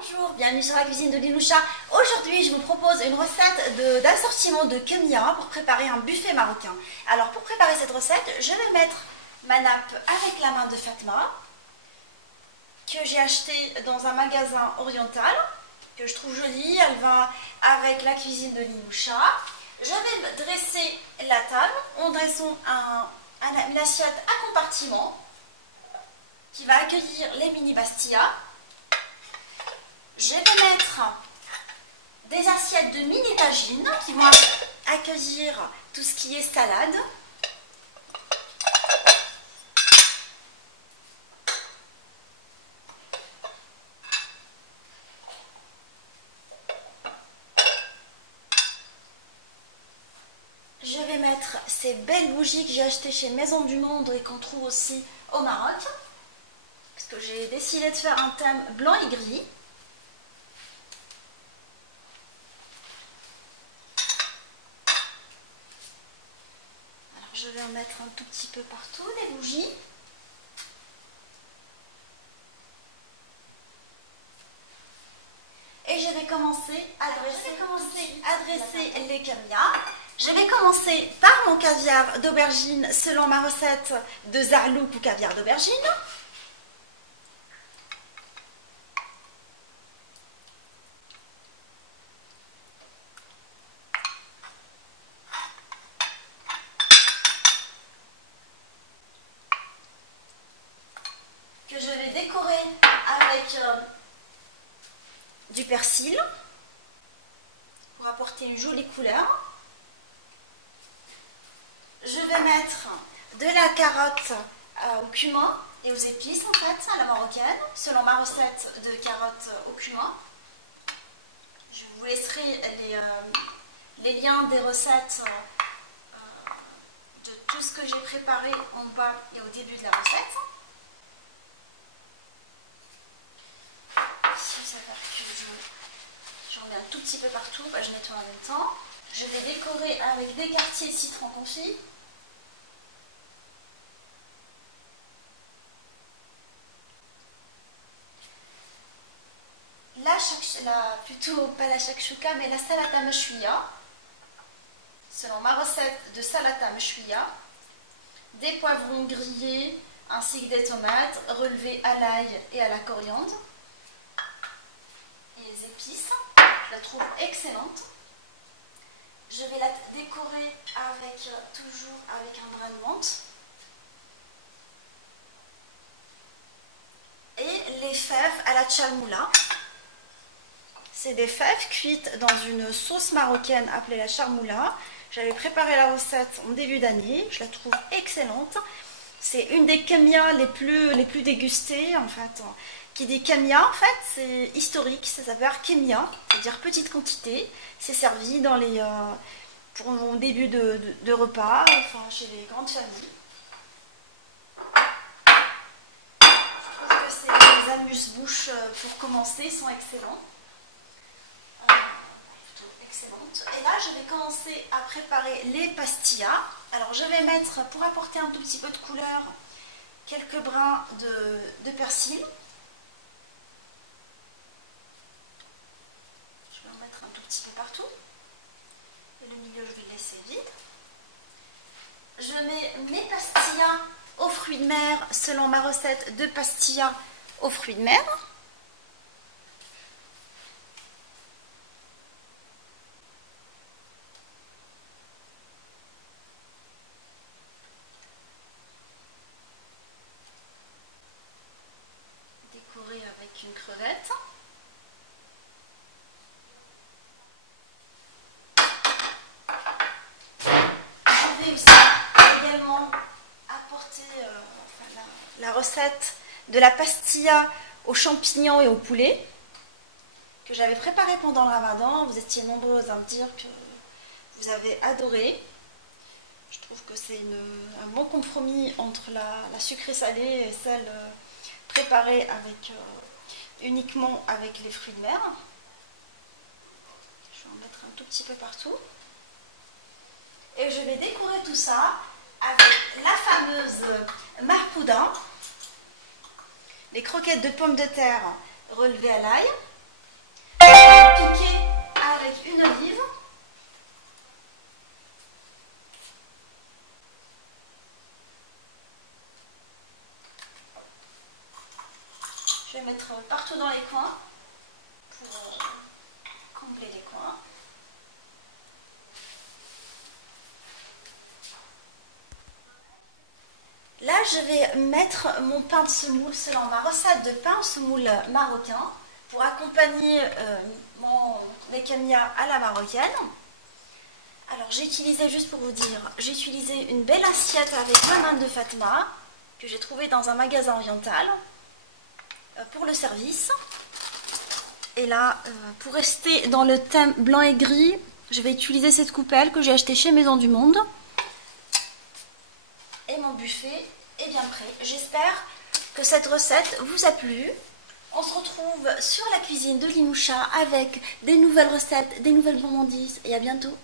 Bonjour, bienvenue sur la cuisine de Linoucha. Aujourd'hui, je vous propose une recette d'assortiment de kemia pour préparer un buffet marocain. Alors, pour préparer cette recette, je vais mettre ma nappe avec la main de Fatma, que j'ai achetée dans un magasin oriental, que je trouve jolie. Elle va avec la cuisine de Linoucha. Je vais dresser la table en dressant une assiette à compartiment qui va accueillir les mini bastillas. Je vais mettre des assiettes de mini tagines qui vont accueillir tout ce qui est salade. Je vais mettre ces belles bougies que j'ai achetées chez Maison du Monde et qu'on trouve aussi au Maroc. Parce que j'ai décidé de faire un thème blanc et gris. Je vais en mettre un tout petit peu partout, des bougies. Et je vais commencer à dresser les kemias. Je vais commencer par mon caviar d'aubergine selon ma recette de zarlouk ou caviar d'aubergine. Que je vais décorer avec du persil pour apporter une jolie couleur. Je vais mettre de la carotte au cumin et aux épices en fait, à la marocaine, selon ma recette de carottes au cumin. Je vous laisserai les liens des recettes de tout ce que j'ai préparé en bas et au début de la recette. Si ça va que j'en mets un tout petit peu partout, je nettoie en même temps. Je vais décorer avec des quartiers de citron confit. Plutôt pas la shakshuka, mais la salata meshwiya, selon ma recette de salata meshwiya. Des poivrons grillés ainsi que des tomates relevées à l'ail et à la coriandre. Et les épices, je la trouve excellente. Je vais la décorer toujours avec un brin de menthe. Et les fèves à la charmoula. C'est des fèves cuites dans une sauce marocaine appelée la charmoula. J'avais préparé la recette en début d'année. Je la trouve excellente. C'est une des kemias les plus dégustées en fait. Qui dit kemia, en fait, c'est historique, ça s'appelle kemia, c'est-à-dire petite quantité. C'est servi pour mon début de repas, enfin chez les grandes familles. Je trouve que ces amuse-bouches pour commencer sont excellents. Excellentes. Et là, je vais commencer à préparer les pastillas. Alors, je vais mettre, pour apporter un tout petit peu de couleur, quelques brins de persil. Un tout petit peu partout et le milieu je vais le laisser vide. Je mets mes pastillas aux fruits de mer selon ma recette de pastillas aux fruits de mer. Décorer avec une crevette. Également apporter la recette de la pastilla aux champignons et au poulet que j'avais préparée pendant le ramadan. Vous étiez nombreuses à me dire que vous avez adoré. Je trouve que c'est un bon compromis entre la sucrée salée et celle préparée uniquement avec les fruits de mer. Je vais en mettre un tout petit peu partout. Et je vais décorer tout ça avec la fameuse marpouda, les croquettes de pommes de terre relevées à l'ail, partout dans les coins pour combler les coins. Là, je vais mettre mon pain de semoule selon ma recette de pain de semoule marocain pour accompagner mes kemia à la marocaine. Alors, j'ai utilisé, juste pour vous dire, j'ai utilisé une belle assiette avec ma main de Fatma que j'ai trouvée dans un magasin oriental pour le service. Et là, pour rester dans le thème blanc et gris, je vais utiliser cette coupelle que j'ai achetée chez Maison du Monde. Et mon buffet est bien prêt. J'espère que cette recette vous a plu. On se retrouve sur la cuisine de Linoucha avec des nouvelles recettes, des nouvelles gourmandises et à bientôt.